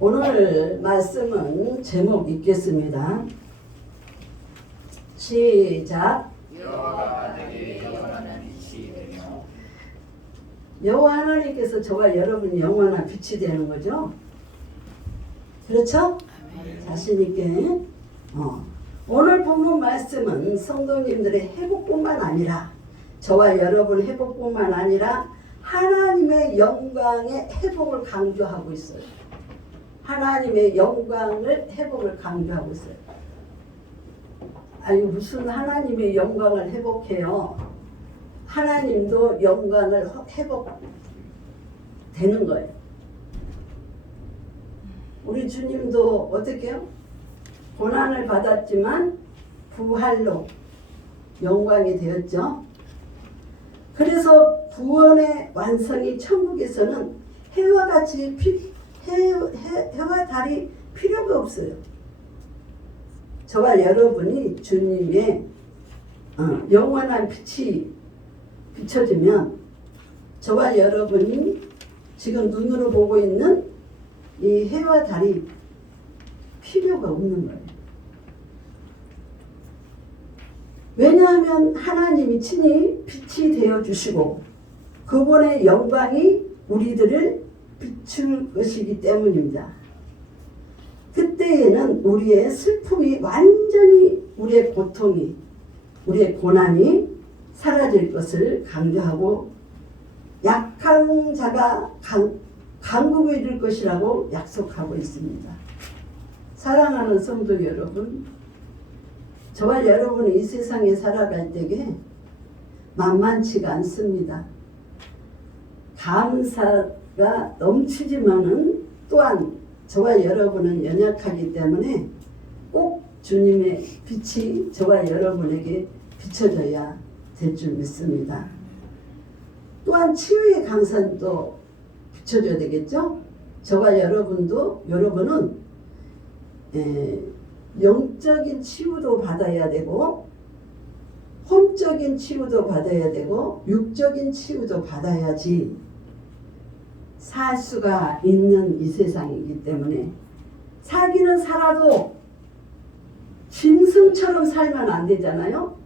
오늘 말씀은 제목 읽겠습니다. 시작. 여호와가 내게 영원한 빛이 되며 여호와 하나님께서 저와 여러분이 영원한 빛이 되는 거죠. 그렇죠? 자신 있게. 오늘 본문 말씀은 성도님들의 회복뿐만 아니라 저와 여러분 회복뿐만 아니라 하나님의 영광의 회복을 강조하고 있어요. 하나님의 영광을 회복을 강조하고 있어요. 아니 무슨 하나님의 영광을 회복해요? 하나님도 영광을 회복되는 거예요. 우리 주님도 어떻게 해요? 고난을 받았지만 부활로 영광이 되었죠. 그래서 구원의 완성이 천국에서는 해와 같이 해와 달이 필요가 없어요. 저와 여러분이 주님의 영원한 빛이 비춰지면 저와 여러분이 지금 눈으로 보고 있는 이 해와 달이 필요가 없는 거예요. 왜냐하면 하나님이 친히 빛이 되어주시고 그분의 영광이 우리들을 비출 것이기 때문입니다. 그때에는 우리의 슬픔이 완전히 우리의 고통이 우리의 고난이 사라질 것을 강조하고 약한 자가 강국에 이를 것이라고 약속하고 있습니다. 사랑하는 성도 여러분, 저와 여러분이 이 세상에 살아갈 때에 만만치가 않습니다. 감사가 넘치지만은 또한 저와 여러분은 연약하기 때문에 꼭 주님의 빛이 저와 여러분에게 비춰져야 될 줄 믿습니다. 또한 치유의 강산도 비춰줘야 되겠죠? 저와 여러분은 영적인 치유도 받아야 되고 혼적인 치유도 받아야 되고 육적인 치유도 받아야지 살 수가 있는 이 세상이기 때문에 살기는 살아도 짐승처럼 살면 안 되잖아요.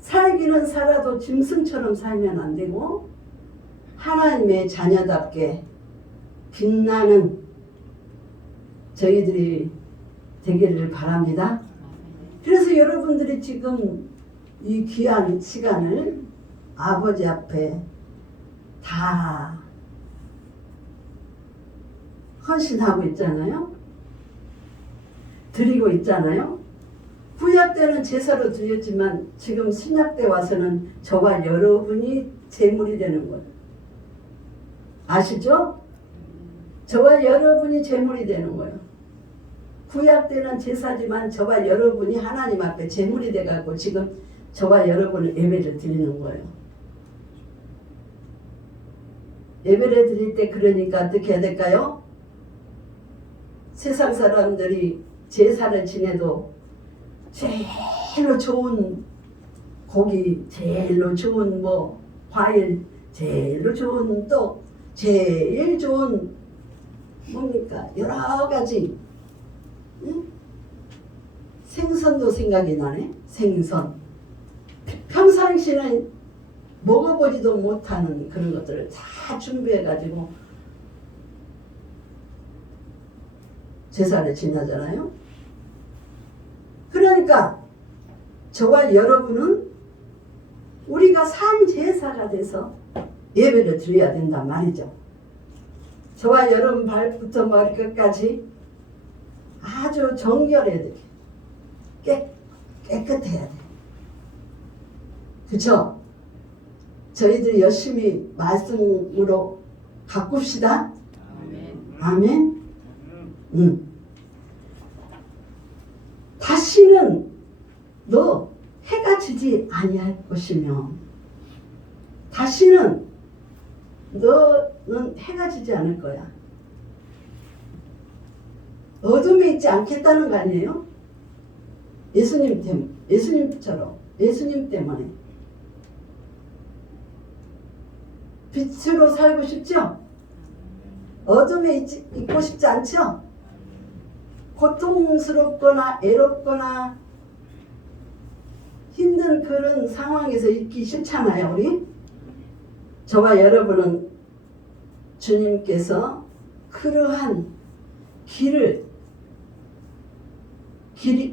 살기는 살아도 짐승처럼 살면 안 되고 하나님의 자녀답게 빛나는 저희들이 되기를 바랍니다. 그래서 여러분들이 지금 이 귀한 시간을 아버지 앞에 다 헌신하고 있잖아요. 드리고 있잖아요. 구약 때는 제사로 드렸지만 지금 신약 때 와서는 저와 여러분이 제물이 되는 거예요. 아시죠? 저와 여러분이 제물이 되는 거예요. 구약 때는 제사지만 저와 여러분이 하나님 앞에 제물이 돼갖고 지금 저와 여러분을 예배를 드리는 거예요. 예배를 드릴 때 그러니까 어떻게 해야 될까요? 세상 사람들이 제사를 지내도 제일로 좋은 고기, 제일로 좋은 과일, 제일로 좋은 떡, 제일 좋은 뭡니까? 여러 가지 생선도 생각이 나네. 생선. 평상시는 먹어보지도 못하는 그런 것들을 다 준비해가지고 제사를 지내잖아요. 그러니까 저와 여러분은 우리가 산 제사가 돼서 예배를 드려야 된단 말이죠. 저와 여러분 발부터 머리 끝까지 아주 정결해야 돼. 깨끗해야 돼. 그쵸? 저희들이 열심히 말씀으로 가꿉시다. 아멘. 다시는 너 해가 지지 아니할 것이며 다시는 너는 해가 지지 않을 거야. 어둠에 있지 않겠다는 거 아니에요? 예수님처럼 예수님 때문에 빛으로 살고 싶죠? 어둠에 있고 싶지 않죠? 고통스럽거나 애롭거나 힘든 그런 상황에서 있기 싫잖아요, 우리? 저와 여러분은 주님께서 그러한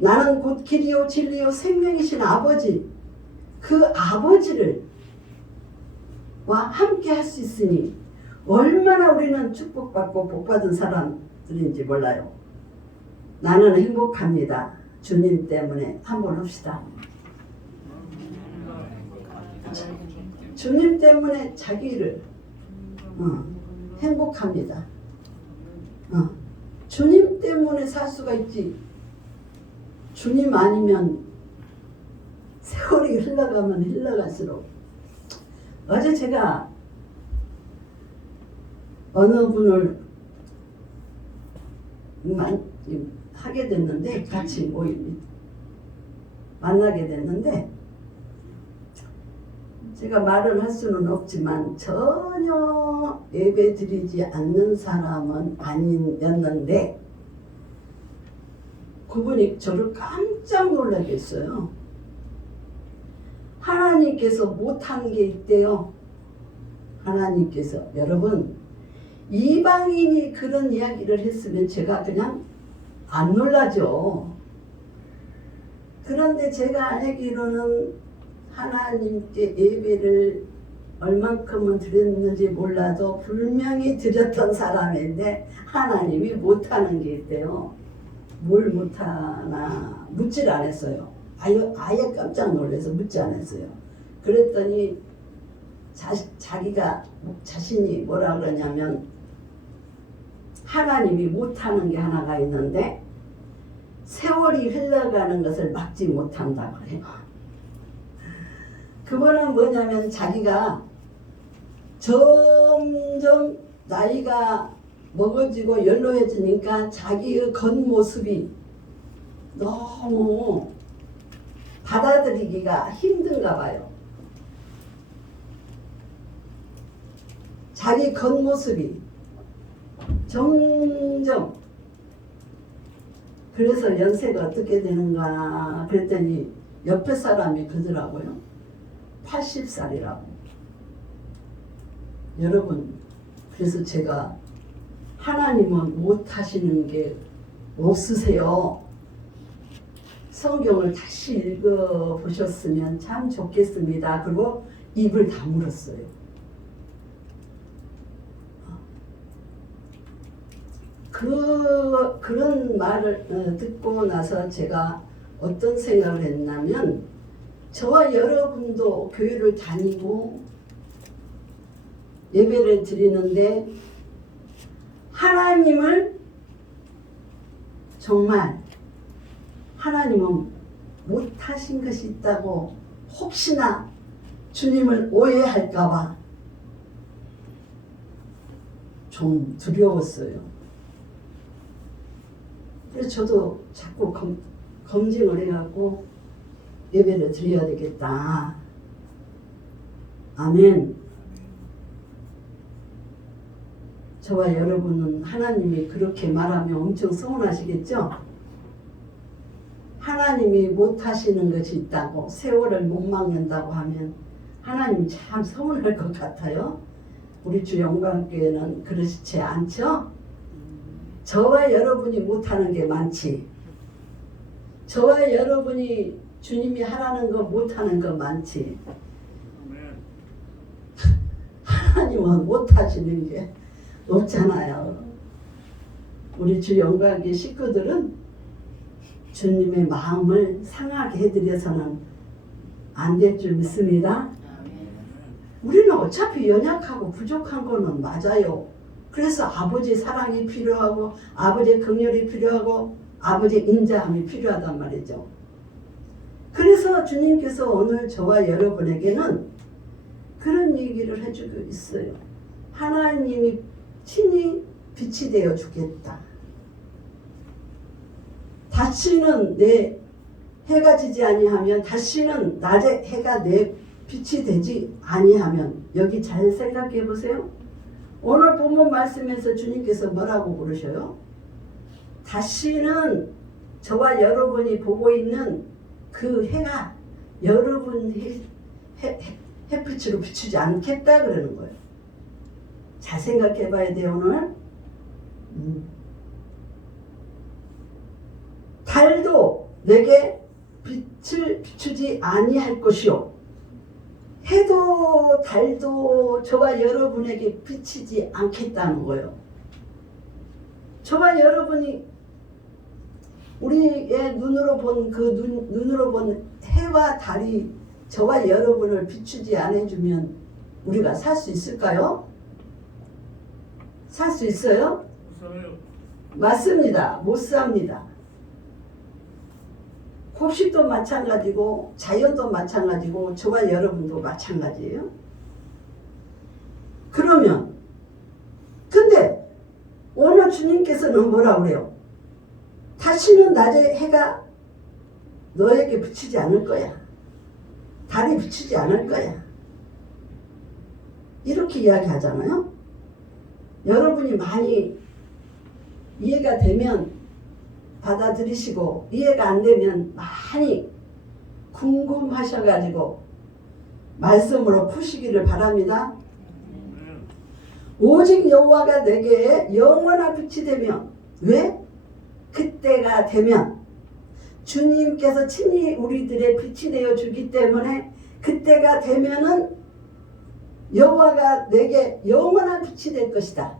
나는 곧 길이요 진리요 생명이신 아버지, 그 아버지를 와 함께 할 수 있으니 얼마나 우리는 축복받고 복받은 사람들인지 몰라요. 나는 행복합니다. 주님 때문에. 한번 합시다. 주님 때문에 자기를 행복합니다. 주님 때문에 살 수가 있지. 주님 아니면 세월이 흘러가면 흘러갈수록. 어제 제가 어느 분을 하게 됐는데, 같이 만나게 됐는데, 제가 말을 할 수는 없지만 전혀 예배 드리지 않는 사람은 아니었는데, 그분이 저를 깜짝 놀라게 했어요. 하나님께서 못한 게 있대요. 하나님께서. 여러분, 이방인이 그런 이야기를 했으면 제가 그냥 안 놀라죠. 그런데 제가 알기로는 하나님께 예배를 얼만큼은 드렸는지 몰라도 분명히 드렸던 사람인데 하나님이 못하는 게 있대요. 뭘 못하나 묻질 않았어요. 아예 깜짝 놀라서 묻지 않았어요. 그랬더니 자신이 뭐라 그러냐면 하나님이 못하는 게 하나가 있는데 세월이 흘러가는 것을 막지 못한다고 해요. 그거는 뭐냐면 자기가 점점 나이가 먹어지고 연로해지니까 자기의 겉모습이 너무 받아들이기가 힘든가 봐요. 자기 겉모습이 점점. 그래서 연세가 어떻게 되는가 그랬더니 옆에 사람이 그러더라고요. 80살이라고. 여러분, 그래서 제가 하나님은 못하시는 게 없으세요. 성경을 다시 읽어보셨으면 참 좋겠습니다. 그리고 입을 다물었어요. 그런 말을 듣고 나서 제가 어떤 생각을 했냐면, 저와 여러분도 교회를 다니고 예배를 드리는데 하나님을 정말 하나님은 못하신 것이 있다고 혹시나 주님을 오해할까봐 좀 두려웠어요. 그래서 저도 자꾸 검증을 해갖고 예배를 드려야 되겠다. 아멘. 저와 여러분은 하나님이 그렇게 말하면 엄청 서운하시겠죠? 하나님이 못하시는 것이 있다고, 세월을 못 막는다고 하면 하나님 참 서운할 것 같아요. 우리 주 영광교회는 그렇지 않죠? 저와 여러분이 못하는 게 많지. 저와 여러분이 주님이 하라는 거 못하는 거 많지. 하나님은 못하시는 게 없잖아요. 우리 주 영광교회 식구들은 주님의 마음을 상하게 해드려서는 안 될 줄 믿습니다. 우리는 어차피 연약하고 부족한 거는 맞아요. 그래서 아버지의 사랑이 필요하고 아버지의 긍휼이 필요하고 아버지의 인자함이 필요하단 말이죠. 그래서 주님께서 오늘 저와 여러분에게는 그런 얘기를 해주고 있어요. 하나님이 친히 빛이 되어 주겠다. 다시는 내 해가 지지 아니하면, 다시는 낮에 해가 내 빛이 되지 아니하면, 여기 잘 생각해 보세요. 오늘 본문 말씀에서 주님께서 뭐라고 그러셔요? 다시는 저와 여러분이 보고 있는 그 해가 여러분 햇빛으로 비추지 않겠다 그러는 거예요. 잘 생각해 봐야 돼요. 오늘 달도 내게 빛을 비추지 아니할 것이요 해도 달도 저와 여러분에게 비치지 않겠다는 거예요. 저와 여러분이 우리의 눈으로 본 그 눈으로 본 해와 달이 저와 여러분을 비추지 않아주면 우리가 살 수 있을까요? 살 수 있어요? 맞습니다. 못 삽니다. 곡식도 마찬가지고 자연도 마찬가지고 저와 여러분도 마찬가지예요. 그러면 근데 오늘 주님께서는 뭐라 그래요? 다시는 낮에 해가 너에게 비치지 않을 거야. 달이 비치지 않을 거야. 이렇게 이야기하잖아요. 여러분이 많이 이해가 되면 받아들이시고 이해가 안 되면 많이 궁금하셔가지고 말씀으로 푸시기를 바랍니다. 오직 여호와가 내게 영원한 빛이 되며 왜? 그때가 되면 주님께서 친히 우리들의 빛이 되어 주기 때문에 그때가 되면은 여호와가 내게 영원한 빛이 될 것이다.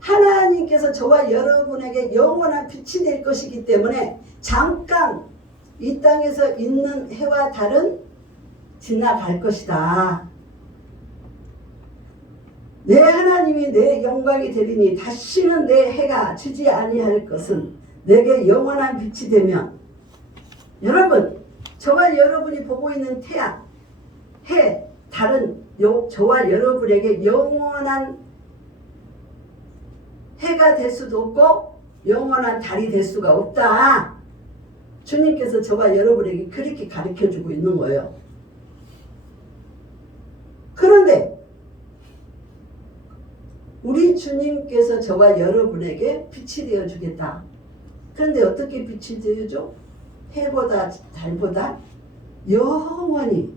하나님께서 저와 여러분에게 영원한 빛이 될 것이기 때문에 잠깐 이 땅에서 있는 해와 달은 지나갈 것이다. 내 하나님이 내 영광이 되리니 다시는 내 해가 지지 아니할 것은 내게 영원한 빛이 되면 여러분 저와 여러분이 보고 있는 태양, 해, 달은 저와 여러분에게 영원한 해가 될 수도 없고 영원한 달이 될 수가 없다. 주님께서 저와 여러분에게 그렇게 가르쳐주고 있는 거예요. 그런데 우리 주님께서 저와 여러분에게 빛이 되어주겠다. 그런데 어떻게 빛이 되어줘? 해보다 달보다 영원히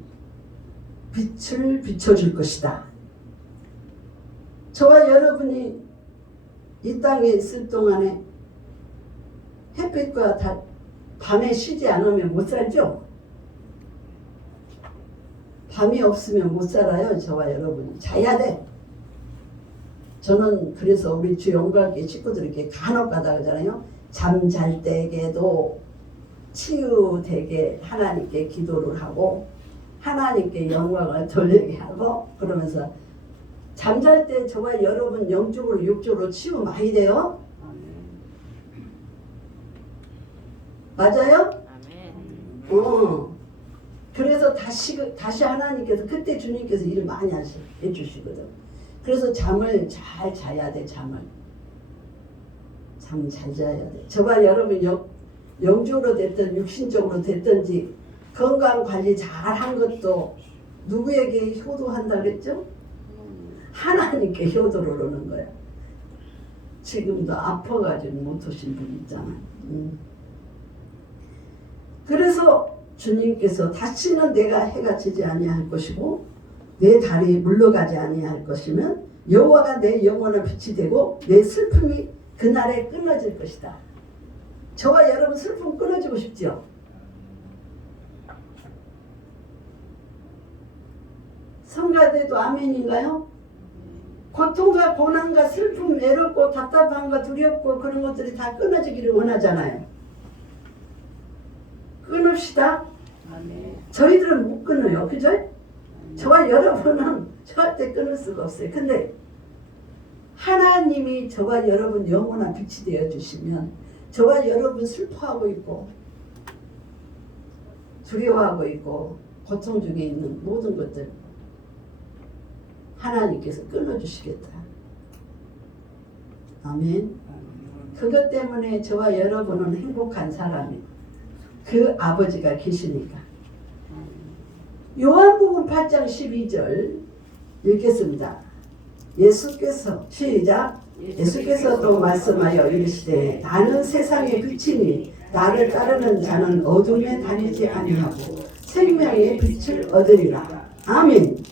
빛을 비춰줄 것이다. 저와 여러분이 이 땅에 있을 동안에 햇빛과 달, 밤에 쉬지 않으면 못 살죠? 밤이 없으면 못 살아요. 저와 여러분이 자야 돼. 저는 그래서 우리 주 영광교회 식구들에게 간혹가다 하잖아요. 잠잘 때에도 치유되게 하나님께 기도를 하고 하나님께 영광을 돌리게 하고 그러면서 잠잘 때 저와 여러분 영적으로 육적으로 치유 많이 돼요. 맞아요? 그래서 다시 하나님께서 그때 주님께서 일을 많이 해주시거든. 그래서 잠을 잘 자야 돼. 잠을 잠 잘 자야 돼. 저와 여러분 영적으로 됐든 육신적으로 됐든지 건강 관리 잘 한 것도 누구에게 효도한다 그랬죠? 하나님께 효도를 하는 거야. 지금도 아파가지고 못 오신 분 있잖아요. 그래서 주님께서 다시는 내가 해가 지지 아니할 것이고 내 달이 물러가지 아니할 것이면 여호와가 내 영원한 빛이 되고 내 슬픔이 그날에 끊어질 것이다. 저와 여러분 슬픔 끊어지고 싶죠? 성가대도 아멘인가요? 고통과 고난과 슬픔, 외롭고 답답함과 두렵고 그런 것들이 다 끊어지기를 원하잖아요. 끊읍시다. 저희들은 못 끊어요. 그죠? 저와 여러분은 절대 끊을 수가 없어요. 근데 하나님이 저와 여러분 영원한 빛이 되어 주시면 저와 여러분 슬퍼하고 있고 두려워하고 있고 고통 중에 있는 모든 것들 하나님께서 끊어주시겠다. 아멘. 그것 때문에 저와 여러분은 행복한 사람이 그 아버지가 계시니까. 요한복음 8장 12절 읽겠습니다. 예수께서 시작. 예수께서 또 말씀하여 이르시되 나는 세상의 빛이니 나를 따르는 자는 어둠에 다니지 아니하고 생명의 빛을 얻으리라. 아멘.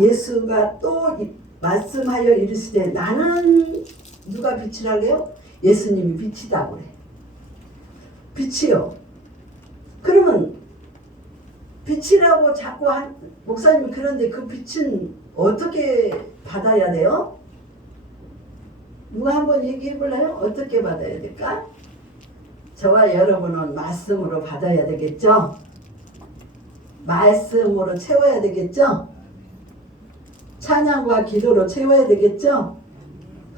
예수가 또 말씀하여 이르시되 나는 누가 빛이라고요? 예수님이 빛이다 그래. 빛이요. 그러면 빛이라고 자꾸 목사님이 그런데 그 빛은 어떻게 받아야 돼요? 누가 한번 얘기해 볼래요? 어떻게 받아야 될까? 저와 여러분은 말씀으로 받아야 되겠죠? 말씀으로 채워야 되겠죠? 찬양과 기도로 채워야 되겠죠?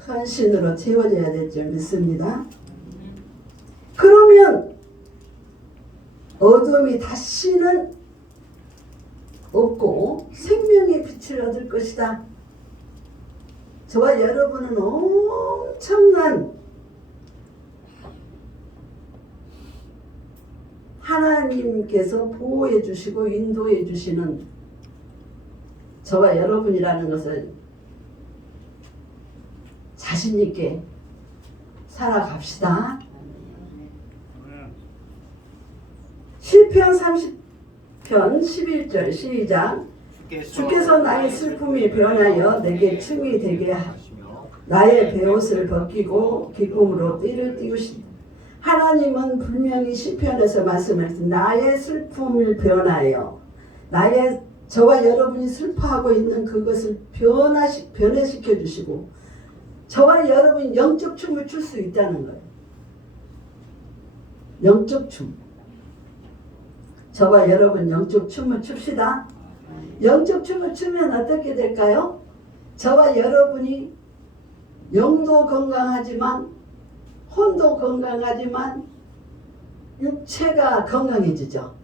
헌신으로 채워져야 될 줄 믿습니다. 그러면 어둠이 다시는 없고 생명의 빛을 얻을 것이다. 저와 여러분은 엄청난 하나님께서 보호해 주시고 인도해 주시는 저와 여러분이라는 것을 자신 있게 살아갑시다. 시편 30편 11절 시작. 주께서 나의 슬픔이 변하여 내게 춤이 되게 하시며 나의 베옷을 벗기고 기쁨으로 띠를 띠우시니. 하나님은 분명히 시편에서 말씀하셨습니다. 나의 슬픔을 변하여 저와 여러분이 슬퍼하고 있는 그것을 변해시켜 주시고 저와 여러분이 영적 춤을 출 수 있다는 거예요. 영적 춤. 저와 여러분 영적 춤을 춥시다. 영적 춤을 추면 어떻게 될까요? 저와 여러분이 영도 건강하지만 혼도 건강하지만 육체가 건강해지죠.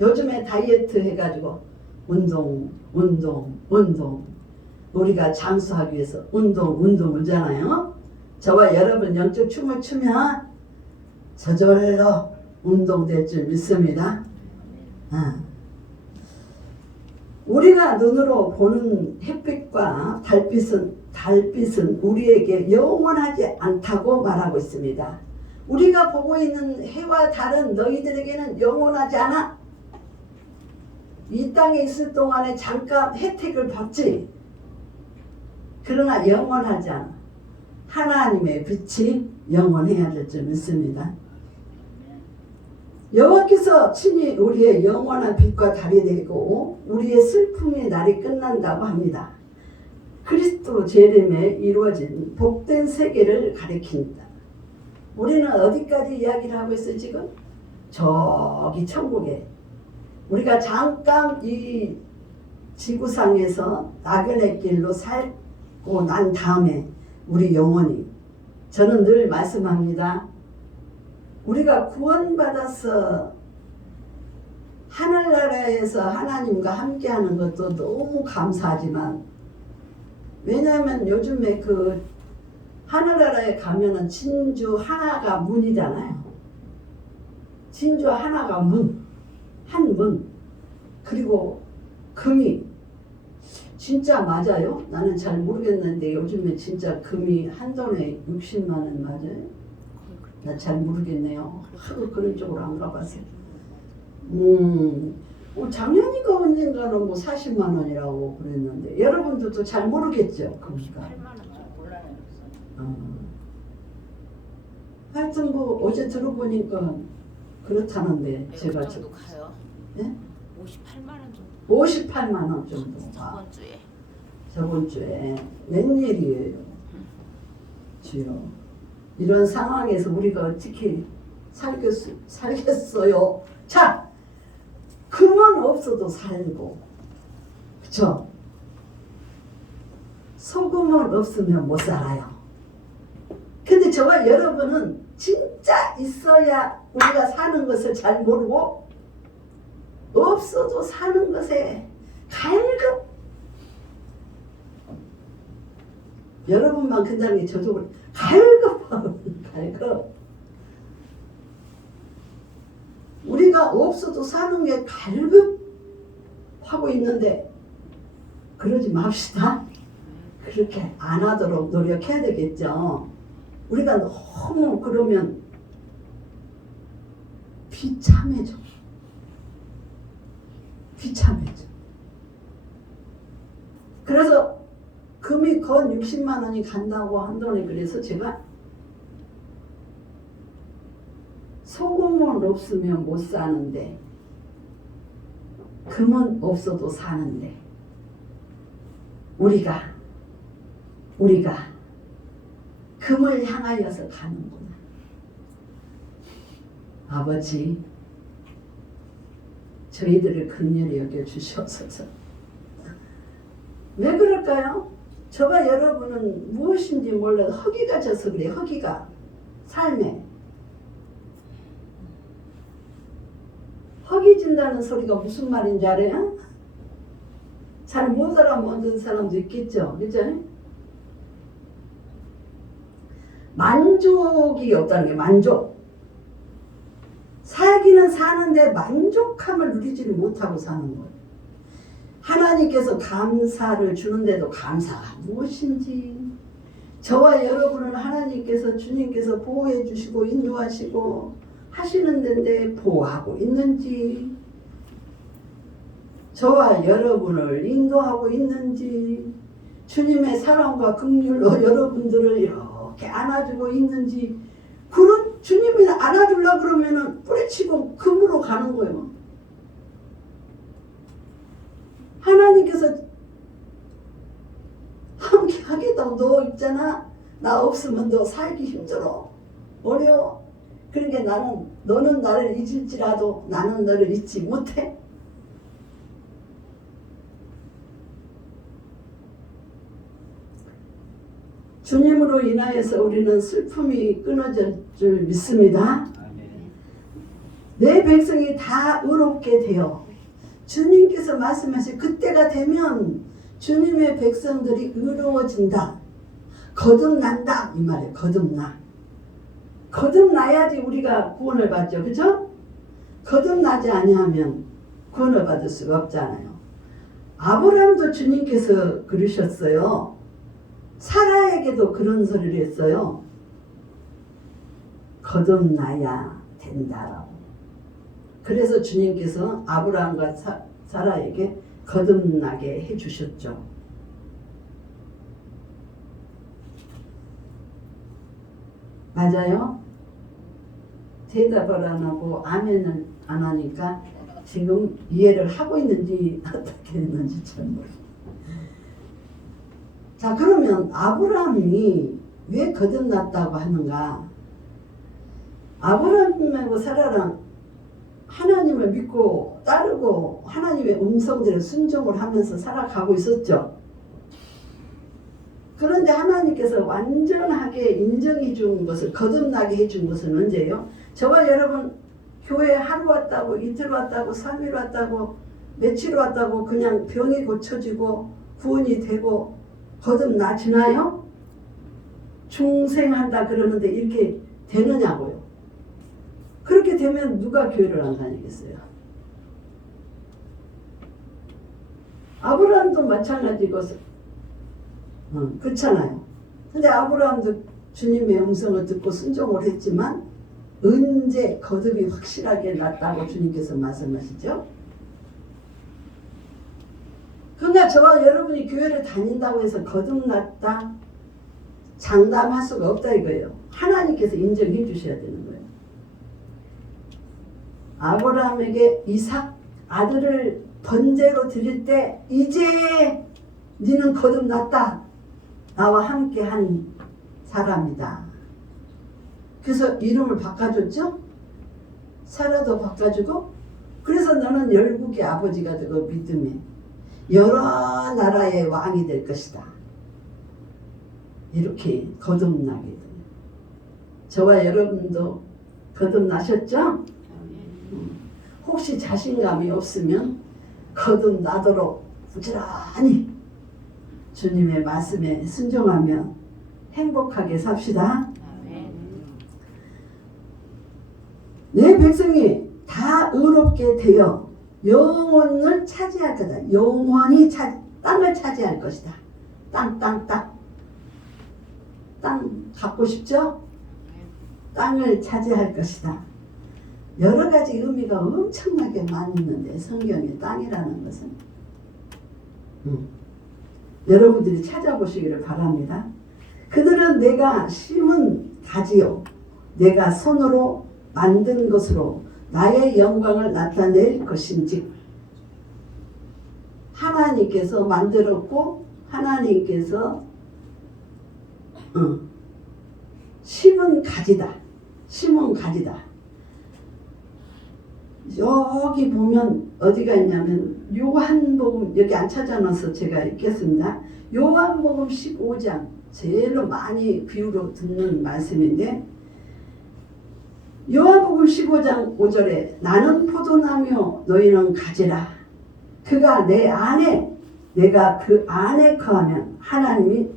요즘에 다이어트 해가지고 운동 우리가 장수하기 위해서 운동이잖아요. 저와 여러분 영적 춤을 추면 저절로 운동될 줄 믿습니다. 우리가 눈으로 보는 햇빛과 달빛은 우리에게 영원하지 않다고 말하고 있습니다. 우리가 보고 있는 해와 달은 너희들에게는 영원하지 않아. 이 땅에 있을 동안에 잠깐 혜택을 받지. 그러나 영원하지 않아. 하나님의 빛이 영원해야 될 줄 믿습니다. 여호와께서 친히 우리의 영원한 빛과 달이 되고 우리의 슬픔의 날이 끝난다고 합니다. 그리스도 재림에 이루어진 복된 세계를 가리킵니다. 우리는 어디까지 이야기를 하고 있어요 지금? 저기 천국에. 우리가 잠깐 이 지구상에서 낙연의 길로 살고 난 다음에 우리 영혼이, 저는 늘 말씀합니다. 우리가 구원받아서 하늘나라에서 하나님과 함께하는 것도 너무 감사하지만, 왜냐하면 요즘에 그 하늘나라에 가면은 진주 하나가 문이잖아요. 진주 하나가 한 문. 그리고 금이 진짜 맞아요? 나는 잘 모르겠는데 요즘에 진짜 금이 한 돈에 60만 원 맞아요? 나 잘 모르겠네요. 하도 그런 쪽으로 안 가봤어요. 작년인가 언젠가는 뭐 40만 원이라고 그랬는데 여러분들도 잘 모르겠죠? 금이가. 8만 원 좀 몰라요. 하여튼 뭐 어제 들어보니까 그렇다는데 제가 정도 가요. 네? 58만 원 정도. 58만 원 정도. 저번 주에 웬일이에요? 주요. 이런 상황에서 우리가 어떻게 살겠어요? 자, 금은 없어도 살고, 그쵸? 소금은 없으면 못 살아요. 근데 저와 여러분은 진짜 있어야 우리가 사는 것을 잘 모르고, 없어도 사는 것에 갈급. 여러분만 그다는 게 저도 갈급하고 갈급. 우리가 없어도 사는 게 갈급하고 있는데 그러지 맙시다. 그렇게 안 하도록 노력해야 되겠죠. 우리가 너무 그러면 비참해져. 비참해져. 그래서 금이 건 60만 원이 간다고 한다니 그래서 제가 소금은 없으면 못 사는데 금은 없어도 사는데 우리가 금을 향하여서 가는구나. 아버지, 저희들을 긍휼히 여겨 주시옵소서. 왜 그럴까요? 저와 여러분은 무엇인지 몰라도 허기가 져서 그래. 허기가 삶에 허기진다는 소리가 무슨 말인지 알아요? 잘 못 알아먹는 사람도 있겠죠. 그죠? 만족이 없다는 게 만족. 살기는 사는데 만족함을 누리지를 못하고 사는 거예요. 하나님께서 감사를 주는데도 감사가 무엇인지, 저와 여러분은 하나님께서 주님께서 보호해 주시고 인도하시고 하시는 데인데 보호하고 있는지, 저와 여러분을 인도하고 있는지, 주님의 사랑과 긍휼로 여러분들을 이렇게 안아주고 있는지, 그런 주님이 안아주려고 그러면은 뿌리치고 금으로 가는 거예요. 하나님께서 함께 하겠다고 너 있잖아. 나 없으면 너 살기 힘들어. 어려워. 그러니까 너는 나를 잊을지라도 나는 너를 잊지 못해. 주님으로 인하여서 우리는 슬픔이 끊어질 줄 믿습니다. 내 백성이 다 의롭게 되어 주님께서 말씀하신 그때가 되면 주님의 백성들이 의로워진다. 거듭난다. 이 말이에요. 거듭나야지 우리가 구원을 받죠. 그죠? 거듭나지 아니하면 구원을 받을 수가 없잖아요. 아브라함도 주님께서 그러셨어요. 사라에게도 그런 소리를 했어요. 거듭나야 된다라고. 그래서 주님께서 아브라함과 사라에게 거듭나게 해주셨죠. 맞아요? 대답을 안 하고 아멘을 안 하니까 지금 이해를 하고 있는지 어떻게 했는지 잘 모르겠어요. 자, 그러면 아브라함이 왜 거듭났다고 하는가? 아브라함하고 사라랑 하나님을 믿고 따르고 하나님의 음성대로 순종을 하면서 살아가고 있었죠. 그런데 하나님께서 완전하게 인정해 준 것을, 거듭나게 해 준 것은 언제예요? 저와 여러분 교회 하루 왔다고, 이틀 왔다고, 3일 왔다고, 며칠 왔다고 그냥 병이 고쳐지고 구원이 되고 거듭나지나요? 중생한다 그러는데 이렇게 되느냐고요. 그렇게 되면 누가 교회를 안 다니겠어요? 아브라함도 마찬가지고 그렇잖아요. 근데 아브라함도 주님의 음성을 듣고 순종을 했지만 언제 거듭이 확실하게 났다고 주님께서 말씀하시죠? 그러니까 저와 여러분이 교회를 다닌다고 해서 거듭났다 장담할 수가 없다 이거예요. 하나님께서 인정해 주셔야 되는 거예요. 아브라함에게 이삭 아들을 번제로 드릴 때 이제 너는 거듭났다. 나와 함께 한 사람이다. 그래서 이름을 바꿔줬죠. 사라도 바꿔주고, 그래서 너는 열국의 아버지가 되고 믿음에 여러 나라의 왕이 될 것이다. 이렇게 거듭나게 돼요. 저와 여러분도 거듭나셨죠? 혹시 자신감이 없으면 거듭나도록 부지런히 주님의 말씀에 순종하며 행복하게 삽시다. 내 백성이 다 의롭게 되어 영혼을 차지할 거다. 영원히 땅을 차지할 것이다. 땅 갖고 싶죠? 땅을 차지할 것이다. 여러 가지 의미가 엄청나게 많이 있는데 성경에 땅이라는 것은 여러분들이 찾아보시기를 바랍니다. 그들은 내가 심은 가지요 내가 손으로 만든 것으로 나의 영광을 나타낼 것인즉 하나님께서 만들었고 하나님께서 심은 가지다. 심은 가지다. 여기 보면 어디가 있냐면 요한복음 여기 안 찾아놔서 제가 읽겠습니다. 요한복음 15장 제일로 많이 귀로 듣는 말씀인데 요한복음 15장 5절에 나는 포도나무요 너희는 가지라. 그가 내 안에 내가 그 안에 거하면 하나님이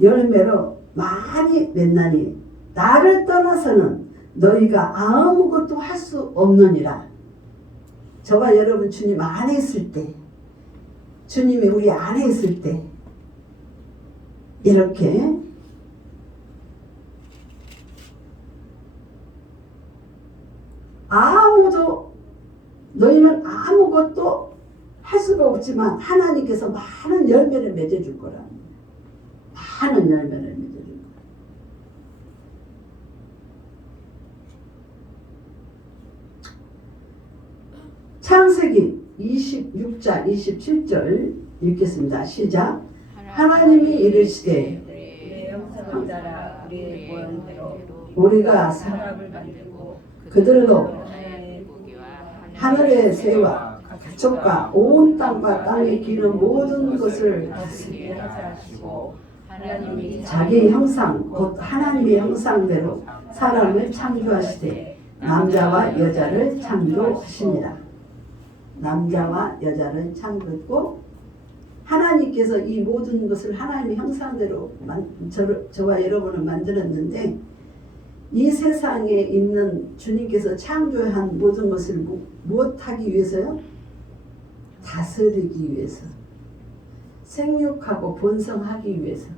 열매로 많이 맺나니 나를 떠나서는 너희가 아무것도 할 수 없느니라. 저와 여러분 주님 안에 있을 때 주님이 우리 안에 있을 때 이렇게 너희는 아무것도 할 수가 없지만 하나님께서 많은 열매를 맺어줄 거라. 많은 열매를 맺어줄 거라. 창세기 26장 27절 읽겠습니다. 시작. 하나님이 이르시되 우리의 형상을 따라 우리의 모양대로 우리가 사람을 만들고 그들로 고기와 하늘의 새와 가축과 온 땅과 땅에 기는 모든 것을 다스리게 하시고 하나님이 자기 형상 곧 하나님의 형상대로 사람을 창조하시되 남자와 여자를 창조하시니라. 남자와 여자를 창조했고 하나님께서 이 모든 것을 하나님의 형상대로 저와 여러분을 만들었는데 이 세상에 있는 주님께서 창조한 모든 것을 무엇하기 위해서요? 다스리기 위해서, 생육하고 번성하기 위해서.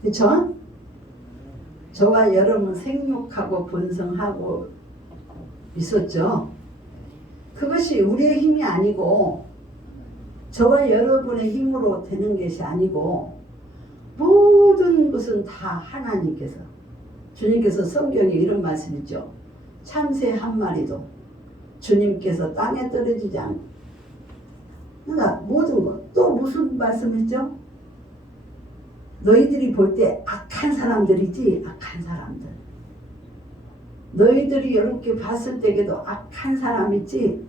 그렇죠? 저와 여러분 생육하고 번성하고 있었죠. 그것이 우리의 힘이 아니고 저와 여러분의 힘으로 되는 것이 아니고 모든 것은 다 하나님께서, 주님께서 성경에 이런 말씀 있죠. 참새 한 마리도 주님께서 땅에 떨어지지 않고, 그러니까 모든 것. 또 무슨 말씀이죠? 너희들이 볼 때 악한 사람들이지, 악한 사람들. 너희들이 이렇게 봤을 때에도 악한 사람이지,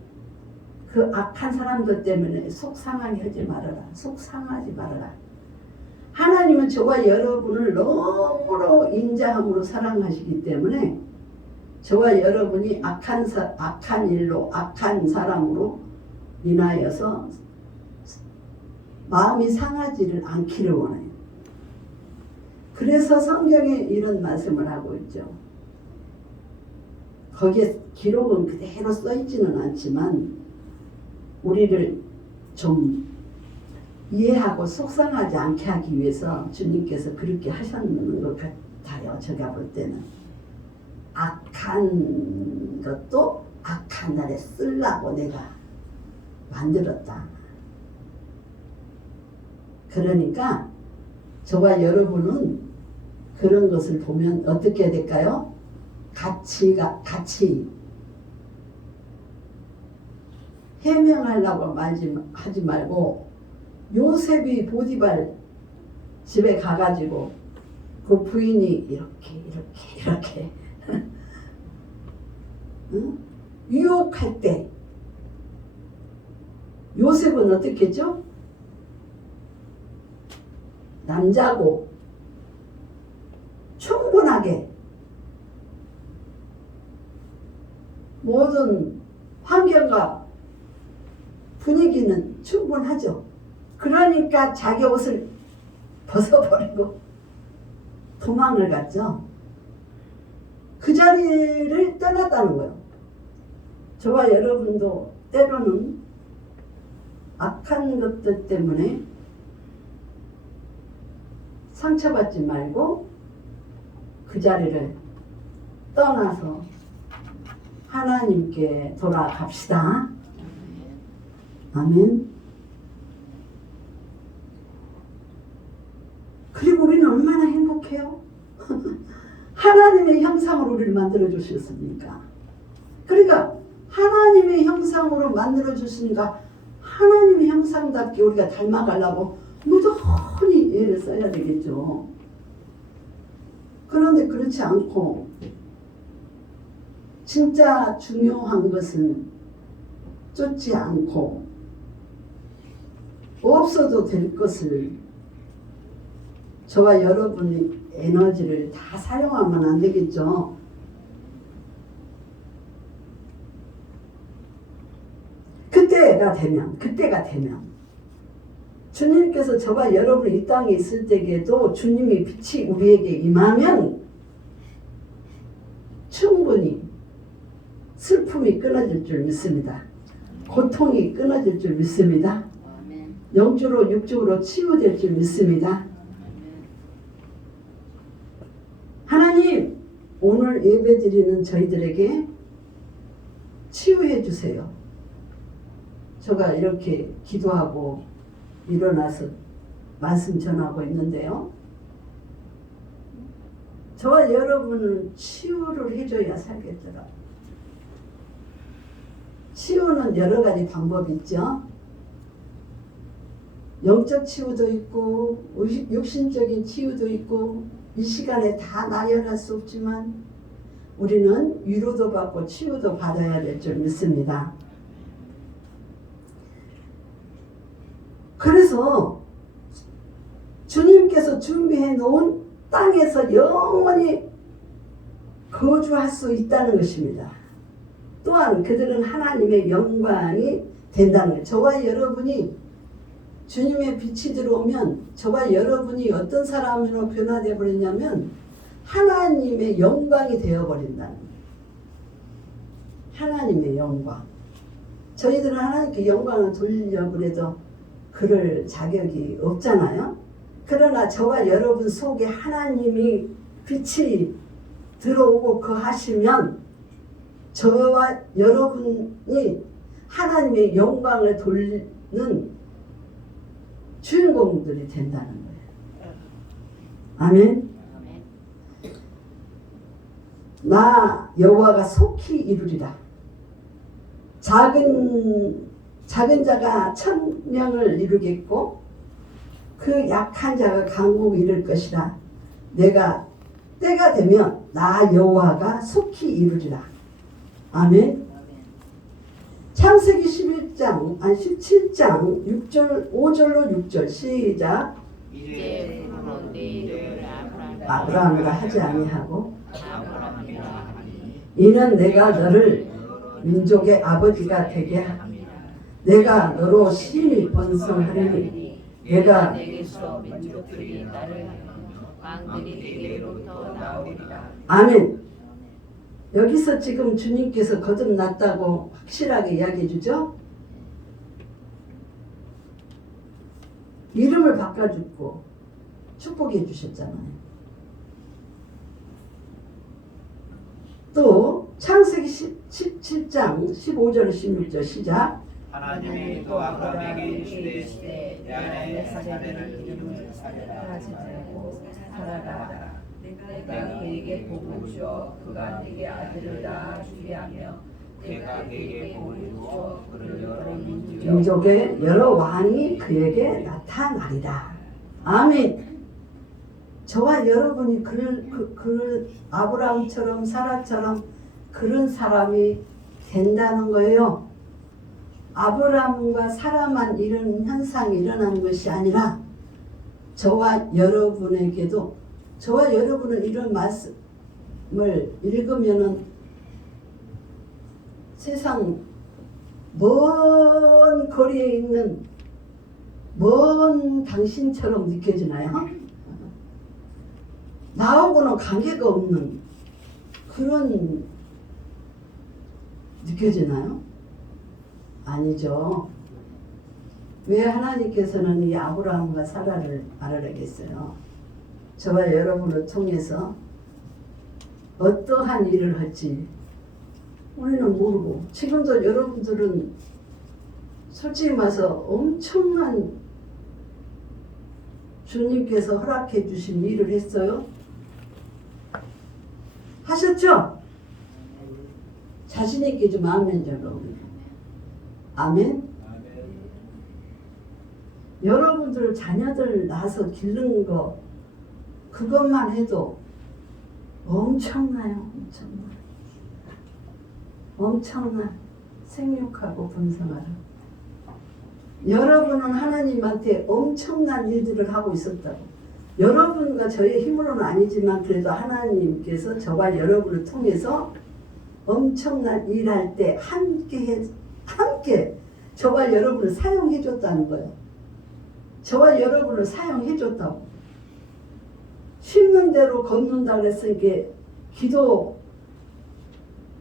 그 악한 사람들 때문에 속상하게 하지 말아라. 속상하지 말아라. 하나님은 저와 여러분을 너무로 인자함으로 사랑하시기 때문에 저와 여러분이 악한 일로, 악한 사람으로 인하여서 마음이 상하지를 않기를 원해요. 그래서 성경에 이런 말씀을 하고 있죠. 거기에 기록은 그대로 써있지는 않지만 우리를 좀 이해하고 속상하지 않게 하기 위해서 주님께서 그렇게 하셨는 것 같아요. 제가 볼 때는. 악한 것도 악한 날에 쓰려고 내가 만들었다. 그러니까 저와 여러분은 그런 것을 보면 어떻게 될까요? 같이 해명하려고 하지 말고 요셉이 보디발 집에 가가지고 그 부인이 이렇게 응? 유혹할 때 요셉은 어떻게 했죠? 남자고 충분하게 모든 환경과 분위기는 충분하죠. 그러니까 자기 옷을 벗어버리고 도망을 갔죠. 그 자리를 떠났다는 거예요. 저와 여러분도 때로는 악한 것들 때문에 상처받지 말고 그 자리를 떠나서 하나님께 돌아갑시다. 아멘. 그리고 우리는 얼마나 행복해요? 하나님의 형상으로 우리를 만들어 주셨습니까? 그러니까 하나님의 형상으로 만들어 주시니까 하나님의 형상답게 우리가 닮아가려고 무던히 애를 써야 되겠죠. 그런데 그렇지 않고 진짜 중요한 것은 쫓지 않고 없어도 될 것을 저와 여러분의 에너지를 다 사용하면 안 되겠죠. 그때가 되면 주님께서 저와 여러분이 이 땅에 있을 때에도 주님의 빛이 우리에게 임하면 충분히 슬픔이 끊어질 줄 믿습니다. 고통이 끊어질 줄 믿습니다. 영적으로 육적으로 치유될 줄 믿습니다. 하나님, 오늘 예배드리는 저희들에게 치유해 주세요. 제가 이렇게 기도하고 일어나서 말씀 전하고 있는데요. 저와 여러분은 치유를 해줘야 살겠더라. 치유는 여러 가지 방법이 있죠. 영적 치유도 있고 육신적인 치유도 있고 이 시간에 다 나열할 수 없지만 우리는 위로도 받고 치유도 받아야 될 줄 믿습니다. 그래서 주님께서 준비해 놓은 땅에서 영원히 거주할 수 있다는 것입니다. 또한 그들은 하나님의 영광이 된다는 거예요. 저와 여러분이 주님의 빛이 들어오면 저와 여러분이 어떤 사람으로 변화되어 버리냐면 하나님의 영광이 되어버린다는 거예요. 하나님의 영광. 저희들은 하나님께 영광을 돌리려고 해도 그럴 자격이 없잖아요. 그러나 저와 여러분 속에 하나님이 빛이 들어오고 거하시면 저와 여러분이 하나님의 영광을 돌리는 주인공들이 된다는 거예요. 아멘. 나 여호와가 속히 이루리라. 작은 자가 1000명을 이루겠고 그 약한 자가 강국 이룰 것이라. 내가 때가 되면 나 여호와가 속히 이루리라. 아멘. 창세기 17장 6절 5절로 6절 시작. 이제 그는 내 이름을 아브라함이라 하지 아니하고 이는 내가 너를 민족의 아버지가 되게 하며 내가 너로 심히 번성하리니 내가 내게서 민족들이 나를 왕들이 내게로부터 나오리라. 아멘. 여기서 지금 주님께서 거듭났다고 확실하게 이야기해 주죠. 이름을 바꿔주고 축복해 주셨잖아요. 또 창세기 17장 15절 16절 시작. 하나님이 또 아브라함에게 이르시되 내 아내 사례를 이루는 사례라 하지 말고 사라라. 내가 그에게 복을 주어 그가 네게 아들을 낳아주게 하며 내가 그에게 복을 주어 그를 여러 민족의 여러 왕이 그에게 나타나리라. 아멘. 저와 여러분이 그 아브라함처럼 사라처럼 그런 사람이 된다는 거예요. 아브라함과 사라만 이런 현상이 일어나는 것이 아니라 저와 여러분에게도 저와 여러분은 이런 말씀을 읽으면은 세상 먼 거리에 있는 먼 당신처럼 느껴지나요? 나하고는 관계가 없는 그런 느껴지나요? 아니죠. 왜 하나님께서는 이 아브라함과 사라를 말하겠어요? 저와 여러분을 통해서 어떠한 일을 할지 우리는 모르고, 지금도 여러분들은 솔직히 말해서 엄청난 주님께서 허락해 주신 일을 했어요. 하셨죠? 자신 있게 좀 아멘 좀. 아멘. 여러분들 자녀들 낳아서 기르는 거 그것만 해도 엄청나요. 엄청나. 생육하고 번성하라. 여러분은 하나님한테 엄청난 일들을 하고 있었다고. 여러분과 저의 힘으로는 아니지만 그래도 하나님께서 저와 여러분을 통해서 엄청난 일할 때 함께 저와 여러분을 사용해 줬다는 거예요. 저와 여러분을 사용해 줬다고. 심는 대로 걷는다 그랬으니까 기도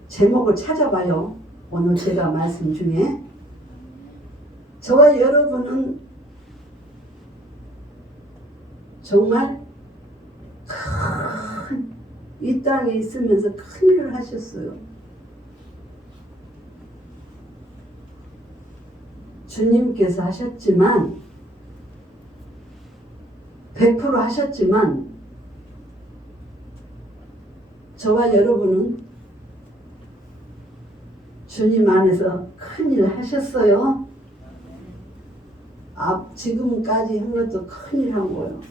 제목을 찾아봐요. 오늘 제가 말씀 중에 저와 여러분은 정말 이 땅에 있으면서 큰 일을 하셨어요. 주님께서 하셨지만 100% 하셨지만 저와 여러분은 주님 안에서 큰 일을 하셨어요. 지금까지 한 것도 큰일 한 거예요.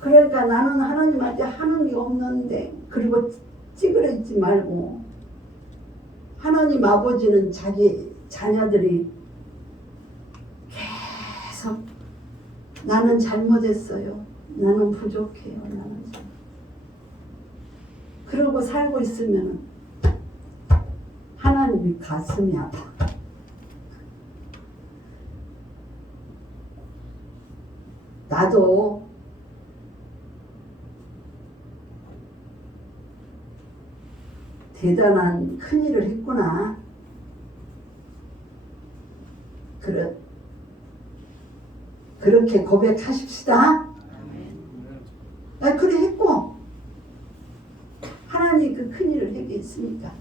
그러니까 나는 하나님한테 하는 게 없는데, 그리고 찌그러지지 말고, 하나님 아버지는 자기 자녀들이 계속 나는 잘못했어요. 나는 부족해요. 그러고 살고 있으면 하나님이 가슴이 아파. 나도 대단한 큰일을 했구나. 그렇게 고백하십시다. 그래 했고 하나님이 그 큰일을 하게 했으니까.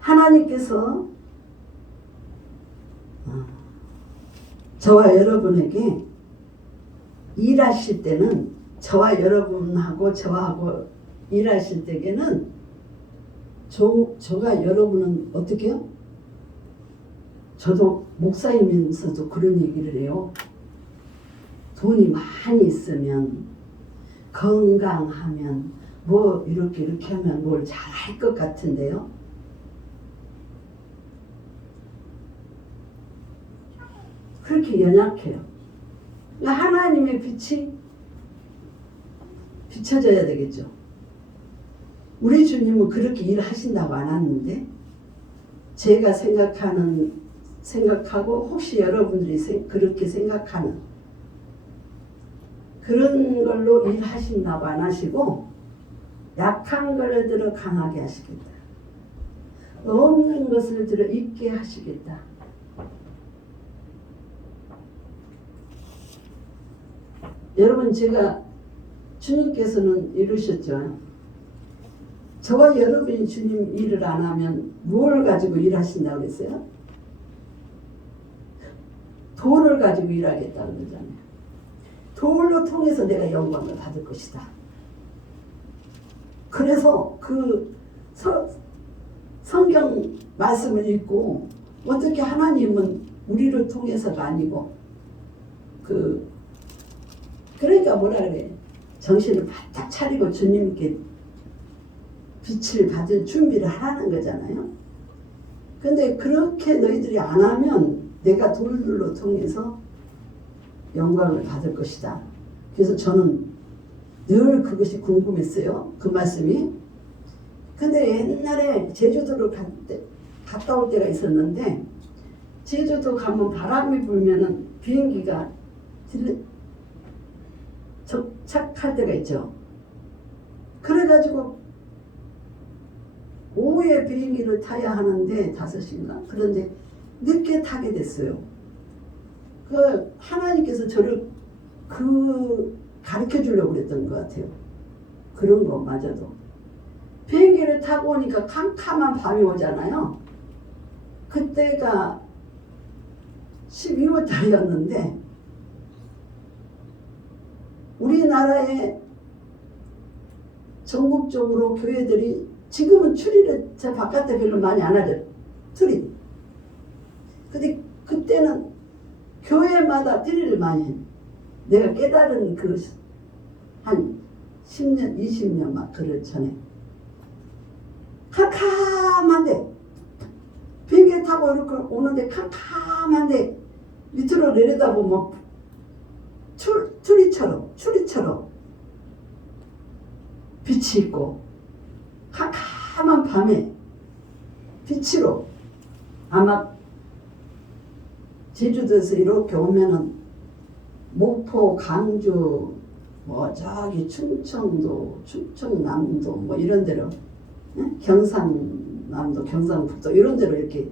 하나님께서 저와 여러분에게 일하실 때는, 저와 여러분하고 저하고 일하실 때에는 저가 여러분은 어떻게 해요? 저도 목사이면서도 그런 얘기를 해요. 돈이 많이 있으면, 건강하면, 뭐 이렇게 하면 뭘 잘할 것 같은데요. 그렇게 연약해요. 그러니까 하나님의 빛이 비춰져야 되겠죠. 우리 주님은 그렇게 일하신다고 안 하는데, 제가 생각하고 혹시 여러분들이 그렇게 생각하는 그런 걸로 일하신다고 안 하시고, 약한 것을 들어 강하게 하시겠다. 없는 것을 들어 있게 하시겠다. 여러분, 제가 주님께서는 이러셨죠. 저와 여러분이 주님 일을 안 하면 뭘 가지고 일하신다고 그랬어요? 돌을 가지고 일하겠다고 그러잖아요. 돌로 통해서 내가 영광을 받을 것이다. 그래서 그 성경 말씀을 읽고, 어떻게 하나님은 우리를 통해서가 아니고 그러니까 뭐라 그래, 정신을 바짝 차리고 주님께 빛을 받을 준비를 하라는 거잖아요. 근데 그렇게 너희들이 안 하면 내가 돌들로 통해서 영광을 받을 것이다. 그래서 저는 늘 그것이 궁금했어요. 그 말씀이. 근데 옛날에 제주도를 갔다 올 때가 있었는데, 제주도 가면 바람이 불면은 비행기가 적착할 때가 있죠. 그래가지고 오후에 비행기를 타야 하는데 5시인가? 그런데 늦게 타게 됐어요. 그 하나님께서 저를 가르쳐 주려고 그랬던 것 같아요. 그런 것마저도. 비행기를 타고 오니까 캄캄한 밤이 오잖아요. 그때가 12월 달이었는데 우리나라에 전국적으로 교회들이 지금은 추리를 저 바깥에 별로 많이 안 하죠. 트리. 근데 그때는 교회마다 트리를 많이 해. 내가 깨달은 그 한 10년, 20년 막 그럴 전에 캄캄한데 비행기 타고 이렇게 오는데 캄캄한데 밑으로 내려다보면 추리처럼 빛이 있고 캄캄한 밤에 빛으로 아마 제주도에서 이렇게 오면은 목포, 강주, 뭐 저기 충청도, 충청남도 뭐 이런 데로 경상남도, 경상북도 이런 데로 이렇게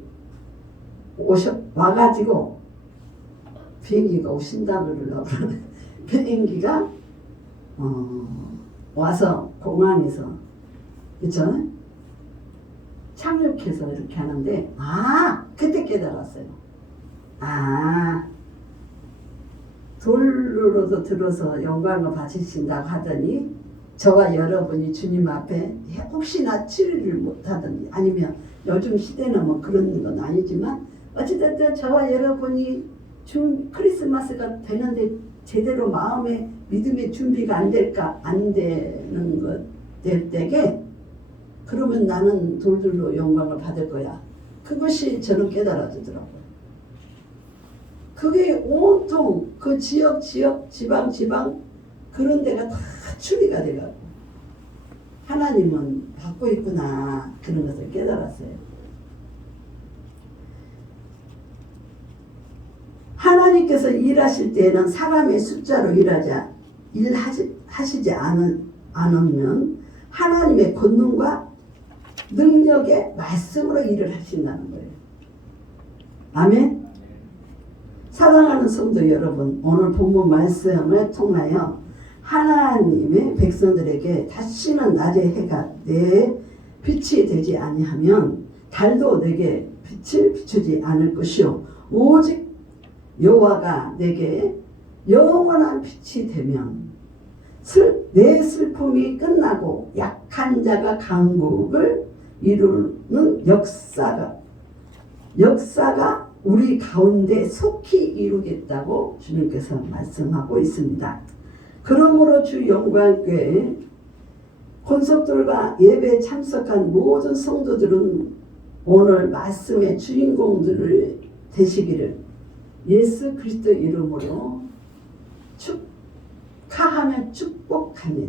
와가지고 비행기가 오신다 그러려고 그러네. 비행기가 와서 공항에서 그쵸? 착륙해서 이렇게 하는데 그때 깨달았어요. 돌로도 들어서 영광을 받으신다고 하더니 저와 여러분이 주님 앞에 혹시나 치료를 못하든지 아니면 요즘 시대는 뭐 그런 건 아니지만 어찌됐든 저와 여러분이 크리스마스가 되는데 제대로 마음의 믿음의 준비가 안 되는 것 될 때에 그러면 나는 돌들로 영광을 받을 거야. 그것이 저는 깨달아지더라고요. 그게 온통 그 지역, 지방 그런 데가 다 추리가 돼가고 하나님은 받고 있구나 그런 것을 깨달았어요. 하나님께서 일하실 때에는 사람의 숫자로 일하시지 않으면 하나님의 권능과 능력의 말씀으로 일을 하신다는 거예요. 아멘. 사랑하는 성도 여러분, 오늘 본문 말씀을 통하여 하나님의 백성들에게 다시는 낮의 해가 내 빛이 되지 아니하면 달도 내게 빛을 비추지 않을 것이요 오직 여호와가 내게 영원한 빛이 되면 내 슬픔이 끝나고 약한 자가 강국을 이루는 역사가 우리 가운데 속히 이루겠다고 주님께서 말씀하고 있습니다. 그러므로 주 영광교회 권속들과 예배에 참석한 모든 성도들은 오늘 말씀의 주인공들을 되시기를 예수 그리스도 이름으로 축하하며 축복합니다.